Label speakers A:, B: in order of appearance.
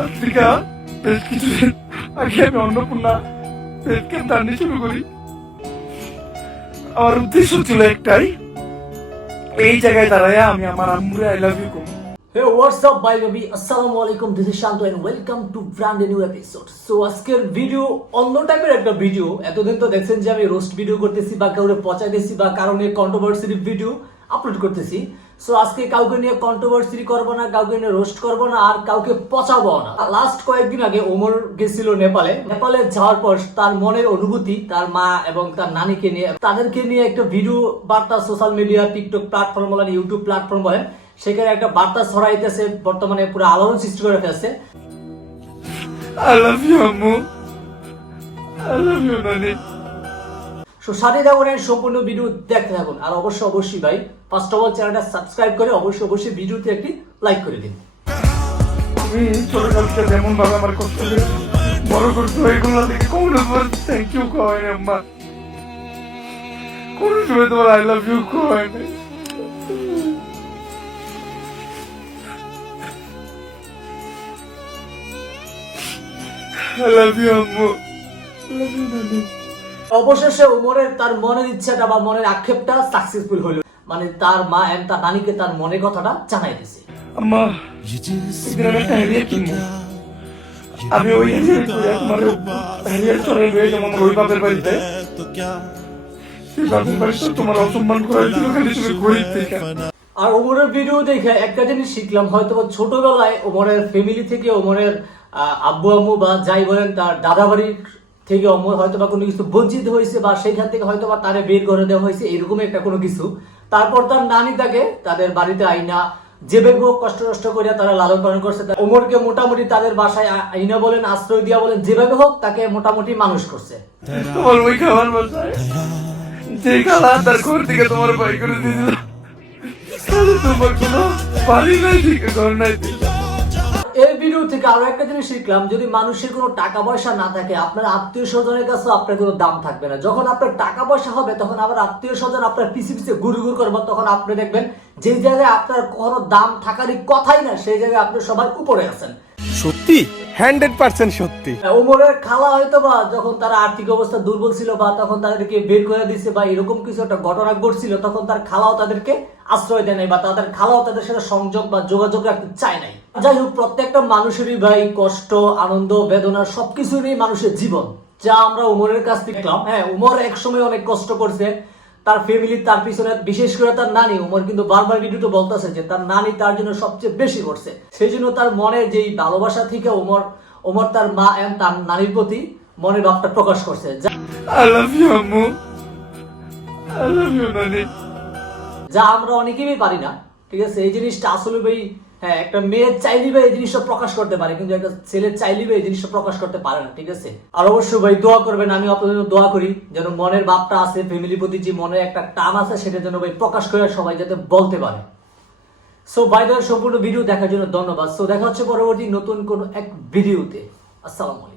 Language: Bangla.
A: আফ্রিকা বেশ কিছুদিন আগে আমি অন্নপূর্ণা টানতে শুরু করি আমার উদ্দেশ্য ছিল একটাই এই জায়গায় দাঁড়ায় আমি আমার আম্মুরে আই লাভ ইউ কম
B: Hey, what's up, bye baby? Assalamu alaikum. This is Shanto and welcome to brand new episode. So আজকের ভিডিও অন্য টাইপের একটা ভিডিও এতদিন তো দেখছেন যে আমি রোস্ট ভিডিও করতেছি বা কাউকে পচাইতেছি বা কারও নিয়ে কন্ট্রোভার্সির ভিডিও আপলোড করতেছি সো আজকে কাউকে নিয়ে কন্ট্রোভার্সি করব না, কাউকে নিয়ে রোস্ট করব না, আর কাউকে পচাবো না। লাস্ট কয়েকদিন আগে ওমর গেছিল নেপালে। নেপালে যাওয়ার পর তার মনের অনুভূতি, তার মা এবং তার নানিকে নিয়ে, তাদেরকে নিয়ে একটা ভিডিও বার্তা সোশ্যাল মিডিয়া টিকটক প্ল্যাটফর্ম বলেন ইউটিউব প্ল্যাটফর্ম বলেন, সেখানে একটা বার্তা ছড়াইতেছে, বর্তমানে পুরো আলোড়ন সৃষ্টি করে ফেলছে।
A: আই লাভ ইউ আম্মু। আই লাভ ইউ নানি।
B: সো সাথে থাকুন এই সম্পূর্ণ ভিডিও দেখতে থাকুন। আর অবশ্যই অবশ্যই ভাই ফার্স্ট অফ অল চ্যানেলটা সাবস্ক্রাইব করে অবশ্যই অবশ্যই ভিডিওতে একটি লাইক করে দিন।
A: তুমি ছোটকাল থেকে যেমন ভাবে আমার কষ্ট করে বড় করছ এগুলো কোনো থ্যাংক ইউ কয় আম্মা কোনো সময় তোমার আই লাভ ইউ কয় না আই লাভ ইউ আম্মু। লাভ ইউ নানি
B: অবশেষে ওমরের তার মনের ইচ্ছাটা বা মনের আক্ষেপটা সাকসেসফুল হলো। মানে তার মা এন্ড তার নানিকে তার মনের কথাটা জানাই দিছে
A: আম্মা আমি একটা হ্যারিয়ার কিনবো আমি ওই আমার হ্যারিয়ার যাব আমার ওই বাপের বাড়িতে। বাপের বাড়িতে তোমার অসম্মান খালি তুমি গরিব থেকে।
B: আর ওমরের ভিডিও দেখে একটা জিনিস শিখলাম হয়তো ছোটবেলায় ওমরের ফ্যামিলি থেকে ওমরের আব্বু আম্মু বা যাই বলেন তার দাদা বাড়ির থেকে ওমর হয়তো বা কোনো কিছু বঞ্চিত হয়েছে বা সেইখান থেকে হয়তো বা তারে বের করে দেওয়া হয়েছে, এরকম একটা কোনো কিছু। তারপর তার নানি তাকে তাদের বাড়িতে আইনা যেভাবে হোক, কষ্ট নষ্ট করে তারা লালন পালন করছে। ওমরকে মোটামুটি তাদের বাসায় আইনা বলেন, আশ্রয় দিয়া বলেন, যেভাবে হোক তাকে মোটামুটি মানুষ করছে।
A: তোমার করে দিয়েছিল। তোমার কোনো বাড়ি নাই ঘর নাই।
B: থেকে আরও একটা জিনিস শিখলাম, যদি মানুষের কোনো টাকা পয়সা না থাকে, আপনার আত্মীয় স্বজনের কাছে আপনার কোনো দাম থাকবে না। যখন আপনার টাকা পয়সা হবে, তখন আবার আত্মীয় স্বজন আপনার পিছিয়ে পিছিয়ে ঘুরে ঘুর করব, তখন আপনি দেখবেন যে জায়গায় আপনার কোনো দাম থাকারই কথাই না, সেই জায়গায় আপনি সবাই উপরে আছেন।
C: সত্যি? হান্ড্রেড পার্সেন্ট সত্যি।
B: ওমরের খালা হয়তো বা যখন তার আর্থিক অবস্থা দুর্বল ছিল বা তখন তাদেরকে বের করে বা এরকম কিছু একটা ঘটনা ঘটছিল, তখন তার খালাও তাদেরকে আশ্রয় দেয় নাই বা তাদের খালাও তাদের সাথে সংযোগ বা যোগাযোগ রাখতে চায় নাই। যাই হোক, প্রত্যেকটা মানুষেরই ভাই কষ্ট, আনন্দ, বেদনা সবকিছু নিয়ে মানুষের জীবন। যা আমরা উমরের কাছ থেকে হ্যাঁ উমর একসময় অনেক কষ্ট করছে। তার ফ্যামিলি তার পিছনে বিশেষ করে তার নানি উমর কিন্তু বারবার ভিডিওতে বলতেছে যে তার নানি তার জন্য সবচেয়ে বেশি করছে। সেই জন্য তার মনে যেই ভালোবাসা থেকে ওমর ওমর তার মা এন্ড তার নানির প্রতি মনের ভাবটা প্রকাশ করছে। যা- যা আমরা অনেকেই পারি না ঠিক আছে? এই জিনিসটা আসলে ভাই হ্যাঁ একটা মেয়ে চাইলি ভাই এই জিনিসটা প্রকাশ করতে পারে, কিন্তু একটা ছেলে চাইলেই ভাই এই জিনিসটা প্রকাশ করতে পারে না, ঠিক আছে? আর অবশ্যই ভাই, দোয়া করবেন, আমি আপনাদের জন্য দোয়া করি যেন মনের ভাবটা আছে ফ্যামিলির প্রতি যে মনের একটা টান আছে, সেটা যেন ভাই প্রকাশ করে সবাই যাতে বলতে পারে। সো বাই দ্য সম্পূর্ণ ভিডিও দেখার জন্য ধন্যবাদ। সো দেখা হচ্ছে পরবর্তী নতুন কোন এক ভিডিওতে আসসালামু